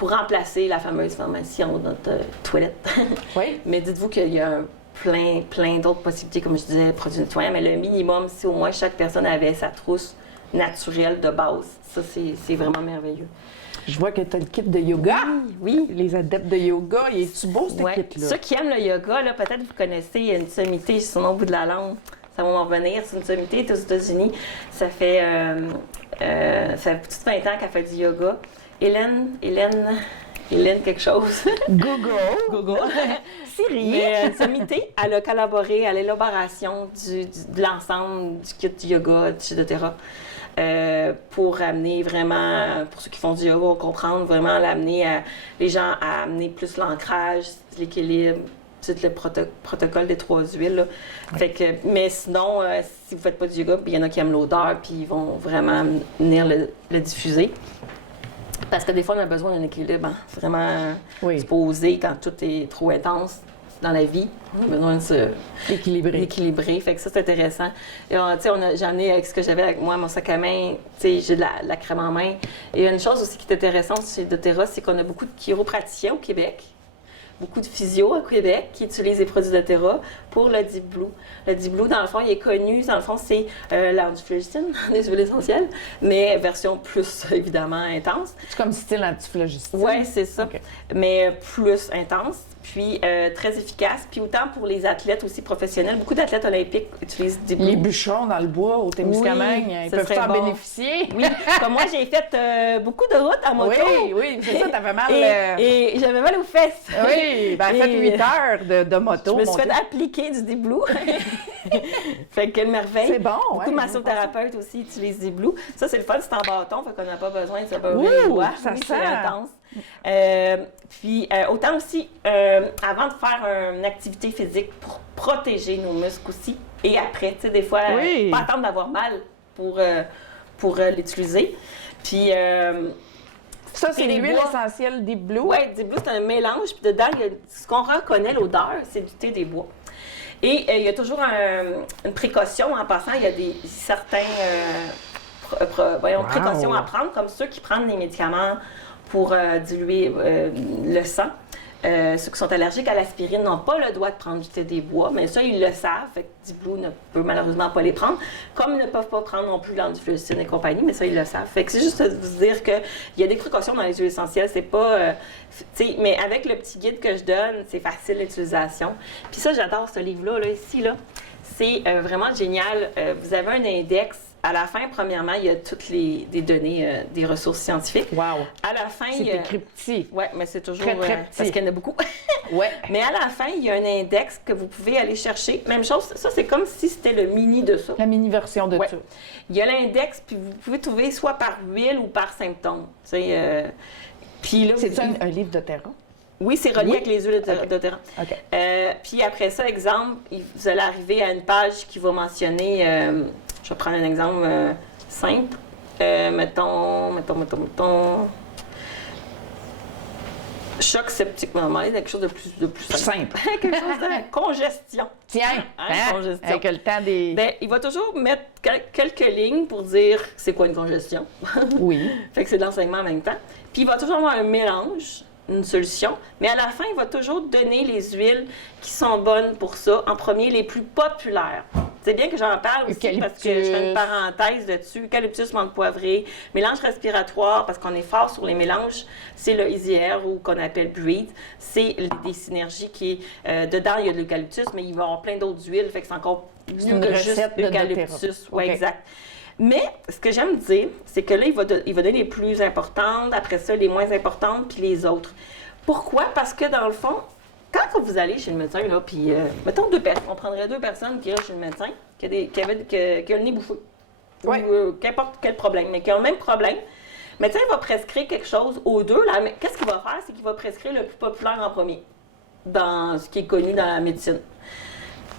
remplacer la fameuse formation de notre toilette. Oui. Mais dites-vous qu'il y a plein d'autres possibilités, comme je disais, produits nettoyants, mais le minimum, si au moins chaque personne avait sa trousse naturelle de base, ça, c'est vraiment merveilleux. Je vois que tu as le kit de yoga. Oui. Les adeptes de yoga, il est-tu beau, ce kit-là? Ceux qui aiment le yoga, là, peut-être vous connaissez, il y a une sommité sur le bout de la langue. Ça va m'en revenir. C'est une sommité aux États-Unis. Ça fait plus de 20 ans qu'elle fait du yoga. Hélène quelque chose. Google. Siri. Mais sommité, elle a collaboré à l'élaboration de l'ensemble du kit du yoga, du doTERRA. Pour amener vraiment, pour ceux qui font du yoga, comprendre vraiment l'amener les gens à amener plus l'ancrage, l'équilibre, tout le protocole des 3 huiles. Là. Ouais. Fait que, mais sinon, si vous ne faites pas du yoga, il y en a qui aiment l'odeur, puis ils vont vraiment venir le diffuser. Parce que des fois, on a besoin d'un équilibre, vraiment se poser quand tout est trop intense dans la vie. On a besoin de se équilibrer. Fait que ça, c'est intéressant. Et j'ai amené avec ce que j'avais avec moi, mon sac à main, j'ai de la crème en main. Et une chose aussi qui est intéressante chez doTERRA, c'est qu'on a beaucoup de chiropraticiens au Québec, beaucoup de physio au Québec qui utilisent les produits doTERRA pour le Deep Blue. Le Deep Blue, dans le fond, il est connu. Dans le fond, c'est l'antiflogistine, des huiles essentielles, mais version plus, évidemment, intense. C'est comme style antiflogistine? Oui, c'est ça. Okay. Mais plus intense. Puis très efficace. Puis autant pour les athlètes aussi professionnels. Beaucoup d'athlètes olympiques utilisent Deep Blue. Les bûcherons dans le bois au Témiscamingue, ils peuvent en bénéficier. Oui, comme moi, j'ai fait beaucoup de routes à moto. Oui, c'est ça, t'avais mal. Et j'avais mal aux fesses. Oui, ben fait 8 heures de moto. Je me suis fait appliquer du Deep Blue. Fait que merveille. C'est bon, beaucoup de massothérapeutes aussi utilisent Deep Blue. Ça, c'est le fun, c'est en bâton, fait qu'on n'a pas besoin de se beurrer les doigts. Ça sent intense. Puis autant aussi, avant de faire une activité physique pour protéger nos muscles aussi, et après, tu sais, des fois, pas attendre d'avoir mal pour l'utiliser. Puis... ça, c'est l'huile essentielle Deep Blue? Oui, Deep Blue, c'est un mélange. Puis dedans, ce qu'on reconnaît, l'odeur, c'est du thé des bois. Et il y a toujours une précaution en passant. Il y a certaines précautions à prendre, comme ceux qui prennent des médicaments pour diluer le sang. Ceux qui sont allergiques à l'aspirine n'ont pas le droit de prendre du thé des bois, mais ça, ils le savent. Fait que Deep Blue ne peut malheureusement pas les prendre, comme ils ne peuvent pas prendre non plus l'antiflogistine et compagnie, mais ça, ils le savent. Fait que c'est juste de vous dire qu'il y a des précautions dans les huiles essentielles, c'est pas... mais avec le petit guide que je donne, c'est facile l'utilisation. Puis ça, j'adore ce livre-là, là, ici, là. C'est vraiment génial. Vous avez un index. À la fin, premièrement, il y a toutes des données, des ressources scientifiques. Wow! À la fin, c'est écrit petit. Oui, mais c'est toujours très, très petit. Parce qu'il y en a beaucoup. Ouais. Mais à la fin, il y a un index que vous pouvez aller chercher. Même chose, ça, c'est comme si c'était le mini de ça. La mini-version de ça. Il y a l'index, puis vous pouvez trouver soit par huile ou par symptôme. Tu sais, Puis là, C'est un livre de terra? Oui, c'est relié avec les huiles d'odorant. OK. Puis après ça, exemple, vous allez arriver à une page qui va mentionner, je vais prendre un exemple simple. Mettons. Choc septique normal, quelque chose de plus simple. Quelque chose de congestion. Tiens, congestion. avec le temps des... Ben, il va toujours mettre quelques lignes pour dire c'est quoi une congestion. Oui. Fait que c'est de l'enseignement en même temps. Puis il va toujours avoir un mélange, une solution, mais à la fin, il va toujours donner les huiles qui sont bonnes pour ça, en premier, les plus populaires. C'est bien que j'en parle aussi parce que je fais une parenthèse dessus. Eucalyptus, menthe poivrée, mélange respiratoire, parce qu'on est fort sur les mélanges, c'est le Easy Air ou qu'on appelle Breathe. C'est des synergies qui, dedans, il y a de l'eucalyptus, mais il va y avoir plein d'autres huiles, fait que c'est encore mieux que juste l'eucalyptus. Oui, exact. Mais ce que j'aime dire, c'est que là, il va donner les plus importantes, après ça, les moins importantes, puis les autres. Pourquoi? Parce que dans le fond, quand vous allez chez le médecin, là, puis mettons on prendrait 2 personnes qui iraient chez le médecin, qui a le nez bouffé, ou qu'importe quel problème, mais qui ont le même problème, le médecin va prescrire quelque chose aux deux. Mais qu'est-ce qu'il va faire? C'est qu'il va prescrire le plus populaire en premier, dans ce qui est connu dans la médecine.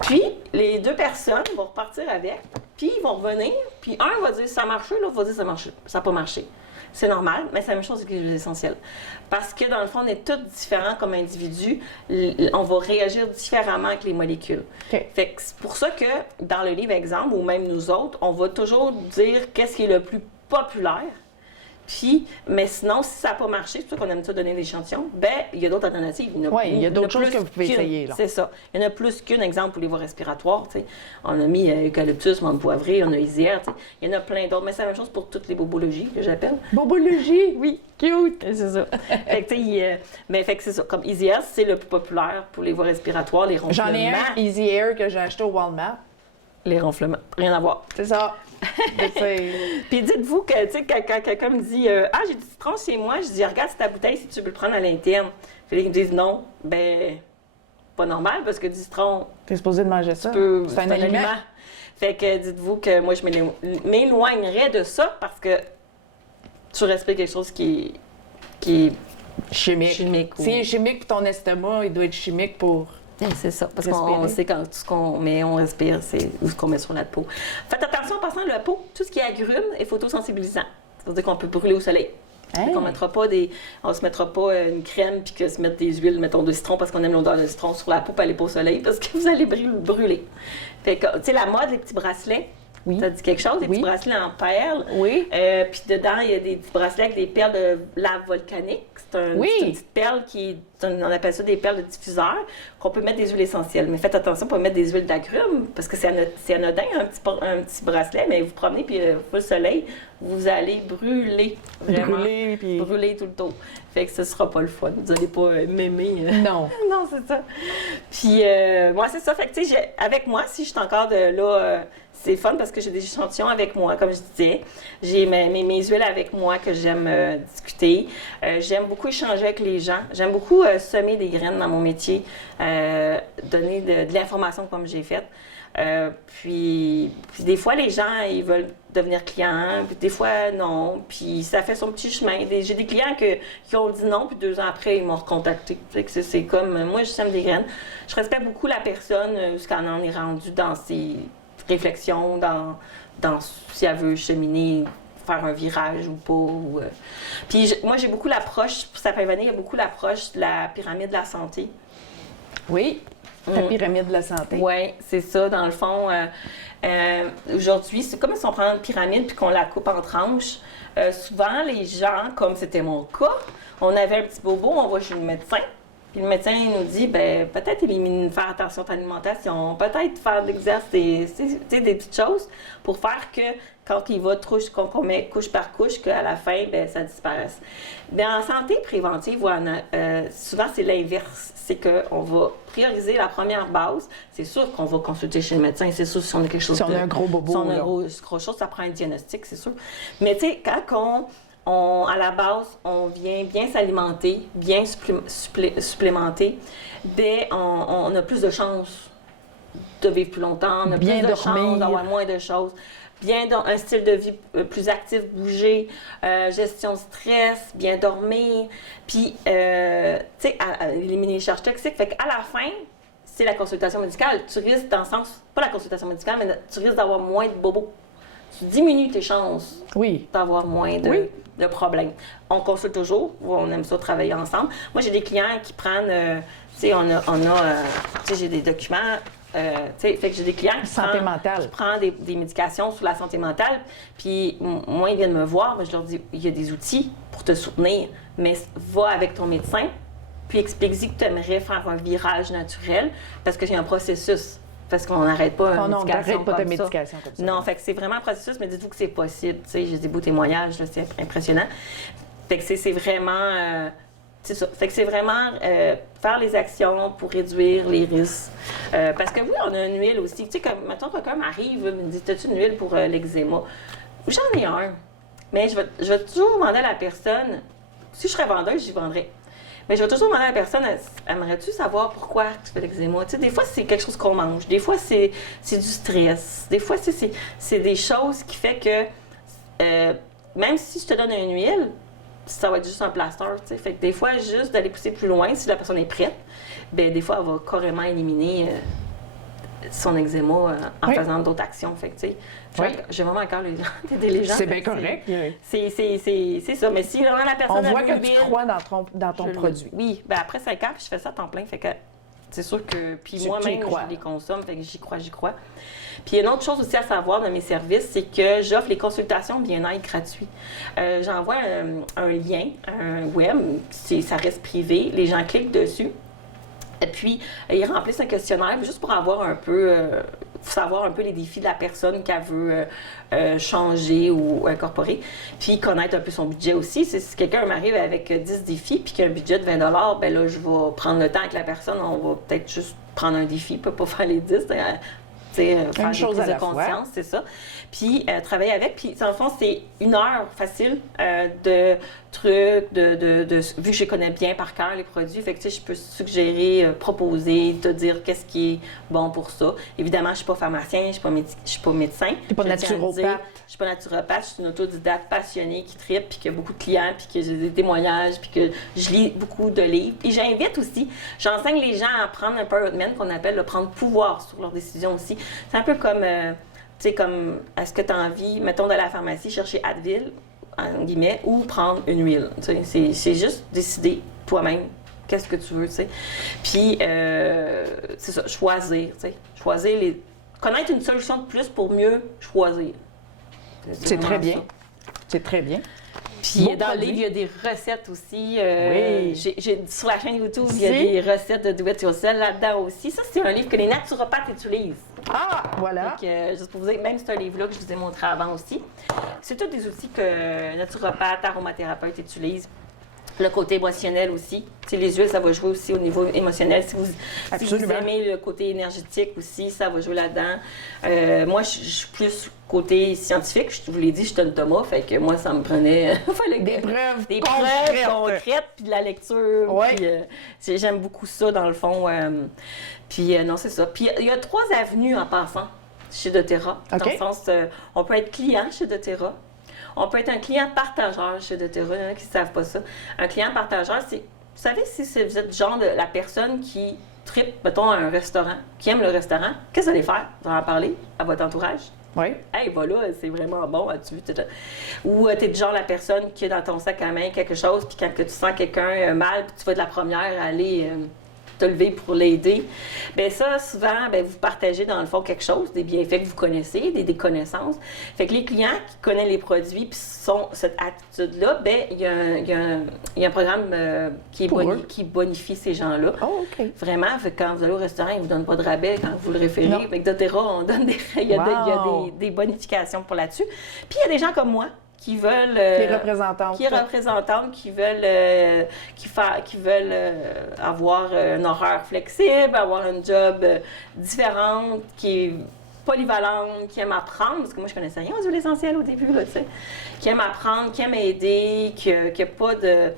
Puis, les 2 personnes vont repartir avec, puis ils vont revenir, puis un va dire « ça a marché », l'autre va dire « ça n'a pas marché ». C'est normal, mais c'est la même chose avec les huiles essentielles. Parce que dans le fond, on est tous différents comme individus. On va réagir différemment avec les molécules. Okay. Fait que c'est pour ça que dans le livre exemple, ou même nous autres, on va toujours dire qu'est-ce qui est le plus populaire. Puis, mais sinon, si ça n'a pas marché, c'est pour ça qu'on aime ça donner l'échantillon, ben il y a d'autres alternatives. Oui, il y a d'autres choses que vous pouvez essayer. C'est ça. Il y en a plus qu'un exemple pour les voies respiratoires. T'sais. On a mis eucalyptus, menthe poivrée, on a Easy Air. Il y en a plein d'autres, mais c'est la même chose pour toutes les bobologies que j'appelle. Bobologie? Oui. Cute! C'est ça. Fait que, mais fait que c'est ça. Comme Easy Air, c'est le plus populaire pour les voies respiratoires, les ronflements. J'en ai un Easy Air que j'ai acheté au Walmart. Les ronflements. Rien à voir. C'est ça. Puis dites-vous que, tu sais, quand quelqu'un me dit ah, j'ai du citron chez moi, je dis regarde ta bouteille si tu veux le prendre à l'interne. Puis ils me disent non. Ben, pas normal parce que du citron. T'es supposé de manger ça. C'est un aliment. Fait que dites-vous que moi, je m'éloignerais de ça parce que tu respectes quelque chose qui est chimique. Si c'est chimique pour ton estomac, il doit être chimique pour. C'est ça, parce qu'on sait quand tout ce qu'on met, on respire, c'est ce qu'on met sur notre peau. Faites attention en passant la peau, tout ce qui est agrumes est photosensibilisant. C'est-à-dire qu'on peut brûler au soleil. On ne se mettra pas une crème puis que se mettre des huiles, mettons, de citron parce qu'on aime l'odeur de citron sur la peau pour aller pas au soleil parce que vous allez brûler. Fait que, tu sais, la mode, les petits bracelets, ça dit quelque chose, des petits bracelets en perles. Oui. Puis dedans, il y a des petits bracelets avec des perles de lave volcanique. C'est une petite perle on appelle ça des perles de diffuseur, qu'on peut mettre des huiles essentielles. Mais faites attention pour mettre des huiles d'agrumes, parce que c'est anodin, un petit bracelet, mais vous promenez, puis le soleil, vous allez brûler. Vraiment. Brûler tout le tour. Fait que ce sera pas le fun. Vous n'allez pas m'aimer. Non. Non, c'est ça. Puis, moi, c'est ça. Fait que, tu sais, avec moi, si je suis encore là... c'est fun parce que j'ai des échantillons avec moi, comme je disais. J'ai mes huiles avec moi que j'aime discuter. J'aime beaucoup échanger avec les gens. J'aime beaucoup semer des graines dans mon métier, donner de l'information comme j'ai fait. Puis des fois, les gens, ils veulent devenir clients, puis des fois, non. Puis ça fait son petit chemin. J'ai des clients qui ont dit non, puis 2 ans après, ils m'ont recontacté. C'est comme, moi, je sème des graines. Je respecte beaucoup la personne, ce qu'elle en est rendue dans ses réflexion dans si elle veut cheminer, faire un virage ou pas. Puis moi, j'ai beaucoup l'approche, pour Sapin-Vanille, il y a beaucoup l'approche de la pyramide de la santé. Oui, la pyramide de la santé. Oui, c'est ça, dans le fond. Aujourd'hui, c'est comme si on prend une pyramide puis qu'on la coupe en tranches. Souvent, les gens, comme c'était mon cas, on avait un petit bobo, on va chez le médecin. Puis le médecin il nous dit, ben peut-être faire attention à ton alimentation, peut-être faire de l'exercice, des petites choses pour faire que quand il va qu'on met couche par couche, qu'à la fin, ben ça disparaisse. Mais en santé préventive, souvent c'est l'inverse. C'est qu'on va prioriser la première base. C'est sûr qu'on va consulter chez le médecin, c'est sûr si on a quelque chose si on a un gros bobo. Si on a une grosse chose, ça prend un diagnostic, c'est sûr. Mais tu sais, quand à la base, on vient bien s'alimenter, bien supplémenter, ben on a plus de chances de vivre plus longtemps, on a bien plus de dormir. chances d'avoir moins de choses. un style de vie plus actif, bouger, gestion de stress, bien dormir, puis, tu sais, éliminer les charges toxiques. Fait qu'à la fin, c'est la consultation médicale. Tu risques, dans le sens, pas la consultation médicale, mais tu risques d'avoir moins de bobos. Tu diminues tes chances d'avoir moins de problèmes. On consulte toujours, on aime ça travailler ensemble. Moi, j'ai des clients qui prennent, tu sais, tu sais, j'ai des documents, tu sais, fait que j'ai des clients qui prennent des médications sur la santé mentale, puis moi, ils viennent me voir, mais je leur dis, il y a des outils pour te soutenir, mais va avec ton médecin, puis explique-y que tu aimerais faire un virage naturel, parce que j'ai un processus. Parce qu'on n'arrête pas une médication comme ça. Médication comme ça. Non, fait que c'est vraiment un processus, mais dites-vous que c'est possible. Tu sais, j'ai des beaux témoignages, là, c'est impressionnant. Fait que c'est vraiment... c'est ça. Fait que c'est vraiment faire les actions pour réduire les risques. Parce que oui, on a une huile aussi. Tu sais, comme, mettons, quelqu'un m'arrive, me dit, t'as-tu une huile pour l'eczéma? J'en ai un. Mais je vais toujours demander à la personne, si je serais vendeuse, j'y vendrais. Mais je vais toujours demander à la personne, aimerais-tu savoir pourquoi tu fais l'eczéma? Tu sais, des fois, c'est quelque chose qu'on mange. Des fois, c'est du stress. Des fois, c'est des choses qui fait que, même si je te donne une huile, ça va être juste un plaster, tu sais. Fait que des fois, juste d'aller pousser plus loin, si la personne est prête, bien, des fois, elle va carrément éliminer son eczéma en faisant d'autres actions. Fait que, tu sais, j'ai vraiment à cœur d'aider les gens. C'est bien correct. C'est ça. Mais si vraiment la personne on voit que tu crois dans ton produit. Oui. Ben après 5 ans, puis je fais ça à temps plein. Fait que c'est sûr que... Puis moi-même, je les consomme. Fait que j'y crois. Puis une autre chose aussi à savoir dans mes services, c'est que j'offre les consultations bien-être gratuits. J'envoie un lien, un web, ça reste privé. Les gens cliquent dessus. Et puis, ils remplissent un questionnaire juste pour avoir un peu, savoir un peu les défis de la personne qu'elle veut changer ou incorporer. Puis, connaître un peu son budget aussi. Si quelqu'un m'arrive avec 10 défis puis qu'il y a un budget de 20 bien là, je vais prendre le temps avec la personne. On va peut-être juste prendre un défi, peut pas faire les 10. Faire des prises de conscience, c'est ça. Puis, travailler avec. Puis, dans le fond, c'est 1 heure facile de trucs, vu que je connais bien par cœur les produits, fait que, tu sais, je peux suggérer, proposer, te dire qu'est-ce qui est bon pour ça. Évidemment, je suis pas pharmacien, je suis pas médecin. Tu n'es pas naturopathe. Je suis pas naturopathe, je suis une autodidacte passionnée qui tripe, puis qui a beaucoup de clients, puis que j'ai des témoignages, puis que je lis beaucoup de livres. Puis j'invite aussi, j'enseigne les gens à prendre un empowerment, qu'on appelle prendre pouvoir sur leurs décisions aussi. C'est un peu comme, tu sais, comme, est-ce que tu as envie, mettons, d'aller à la pharmacie, chercher Advil, en guillemets, ou prendre une huile. C'est juste décider toi-même qu'est-ce que tu veux, tu sais. Puis, c'est ça, choisir, tu sais. Connaître une solution de plus pour mieux choisir. C'est très bien. C'est très bien. Puis dans le livre, il y a des recettes aussi. Sur la chaîne YouTube, il y a des recettes de do it yourself là-dedans aussi. Ça, c'est un livre que les naturopathes utilisent. Ah, voilà. Donc, juste pour vous dire, même c'est un livre-là que je vous ai montré avant aussi. C'est tous des outils que naturopathes, aromathérapeutes utilisent. Le côté émotionnel aussi. T'sais, les huiles, ça va jouer aussi au niveau émotionnel. Si vous aimez le côté énergétique aussi, ça va jouer là-dedans. Moi, je suis plus côté scientifique. Je vous l'ai dit, je suis un Thomas, fait que moi, ça me prenait des preuves concrètes, puis de la lecture. Ouais. Puis, j'aime beaucoup ça, dans le fond. Puis, non, c'est ça. Puis, il y a 3 avenues en passant chez doTERRA. Okay. Dans le sens, on peut être client chez doTERRA. On peut être un client partageur chez doTERRA. Il y en a qui ne savent pas ça. Un client partageur, c'est... Vous savez, si vous êtes genre de la personne qui tripe, mettons, à un restaurant, qui aime le restaurant, qu'est-ce que vous allez faire? Vous allez en parler à votre entourage? Oui. Hey, voilà, c'est vraiment bon. As-tu vu? Ou tu es du genre la personne qui a dans ton sac à main quelque chose, puis quand que tu sens quelqu'un mal, puis tu vas de la première à aller te lever pour l'aider. Bien ça, souvent, bien, vous partagez dans le fond quelque chose, des bienfaits que vous connaissez, des connaissances. Fait que les clients qui connaissent les produits puis sont cette attitude-là, bien, il y a un programme qui bonifie ces gens-là. Oh, OK. Vraiment, fait que quand vous allez au restaurant, ils ne vous donnent pas de rabais quand vous le référez. Non. Avec doTERRA, on donne il y a des bonifications pour là-dessus. Puis il y a des gens comme moi qui veulent... les représentantes. Qui veulent avoir un horaire flexible, avoir un job différent, qui est polyvalente, qui aime apprendre, parce que moi, je connaissais rien aux huiles essentielles au début, là, tu sais, qui aime apprendre, qui aime aider, qui a pas de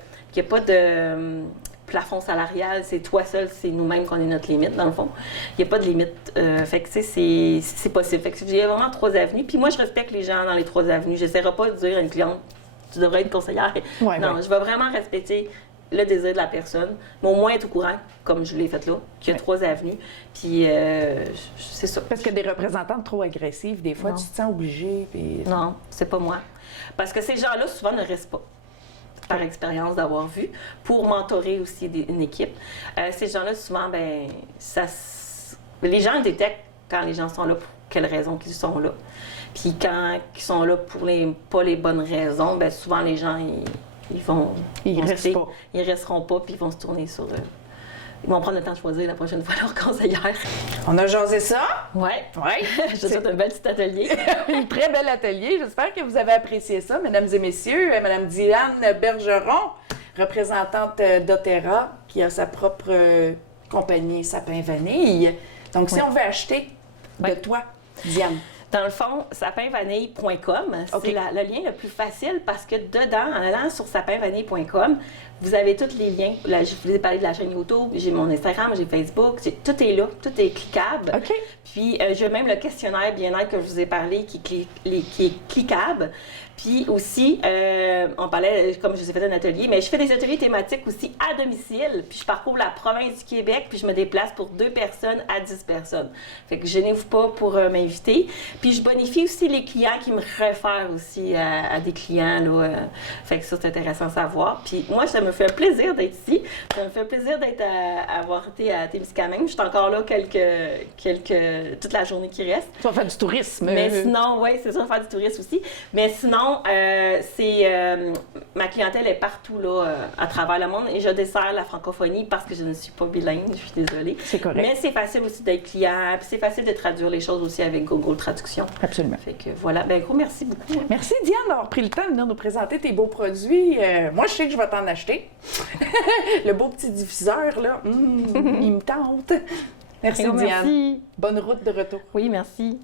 plafond salarial, c'est toi seul, c'est nous-mêmes qu'on est notre limite, dans le fond. Il n'y a pas de limite. Fait que, tu sais, c'est possible. Fait que il y a vraiment 3 avenues. Puis moi, je respecte les gens dans les 3 avenues. Je n'essaierai pas de dire à une cliente, tu devrais être conseillère. Non, je vais vraiment respecter le désir de la personne, mais au moins être au courant, comme je l'ai fait là, qu'il y a 3 avenues. Puis, c'est ça. Parce que des représentantes trop agressives, des fois, Non. tu te sens obligée. Puis... Non, c'est pas moi. Parce que ces gens-là, souvent, ne restent pas, par expérience d'avoir vu, pour mentorer aussi une équipe. Ces gens-là, souvent, ben les gens détectent quand les gens sont là, pour quelles raisons qu'ils sont là. Puis quand ils sont là pour pas les bonnes raisons, ben souvent, les gens, ils resteront pas, puis ils vont se tourner sur eux. Ils vont prendre le temps de choisir la prochaine fois leur conseillère. On a jasé ça. Oui. Je te souhaite un bel petit atelier. Un très bel atelier. J'espère que vous avez apprécié ça, mesdames et messieurs. Madame Diane Bergeron, représentante d'Otera, qui a sa propre compagnie Sapin Vanille. Donc, si on veut acheter de toi, Diane. Dans le fond, sapinvanille.com, c'est le lien le plus facile parce que dedans, en allant sur sapinvanille.com, vous avez tous les liens. Là, je vous ai parlé de la chaîne YouTube, j'ai mon Instagram, j'ai Facebook, tout est là, tout est cliquable. OK. Puis, j'ai même le questionnaire bien-être que je vous ai parlé qui est cliquable. Puis aussi, on parlait, comme je vous ai fait un atelier, mais je fais des ateliers thématiques aussi à domicile. Puis je parcours la province du Québec, puis je me déplace pour 2 personnes à 10 personnes. Fait que gênez-vous pas pour m'inviter. Puis je bonifie aussi les clients qui me réfèrent aussi à des clients. Là, fait que ça, c'est intéressant à savoir. Puis moi, ça me fait un plaisir d'être ici. Ça me fait plaisir d'avoir été à Témiscamingue. Je suis encore là toute la journée qui reste. Tu vas faire du tourisme. Mais sinon, oui, c'est ça, on va faire du tourisme aussi. Mais sinon, ma clientèle est partout là, à travers le monde et je desserre la francophonie parce que je ne suis pas bilingue, je suis désolée. C'est correct. Mais c'est facile aussi d'être client, puis c'est facile de traduire les choses aussi avec Google Traduction. Absolument. Fait que voilà, ben gros merci beaucoup. Merci Diane d'avoir pris le temps de venir nous présenter tes beaux produits. Moi, je sais que je vais t'en acheter. Le beau petit diffuseur, là, il me tente. Merci Diane. Merci. Bonne route de retour. Oui, merci.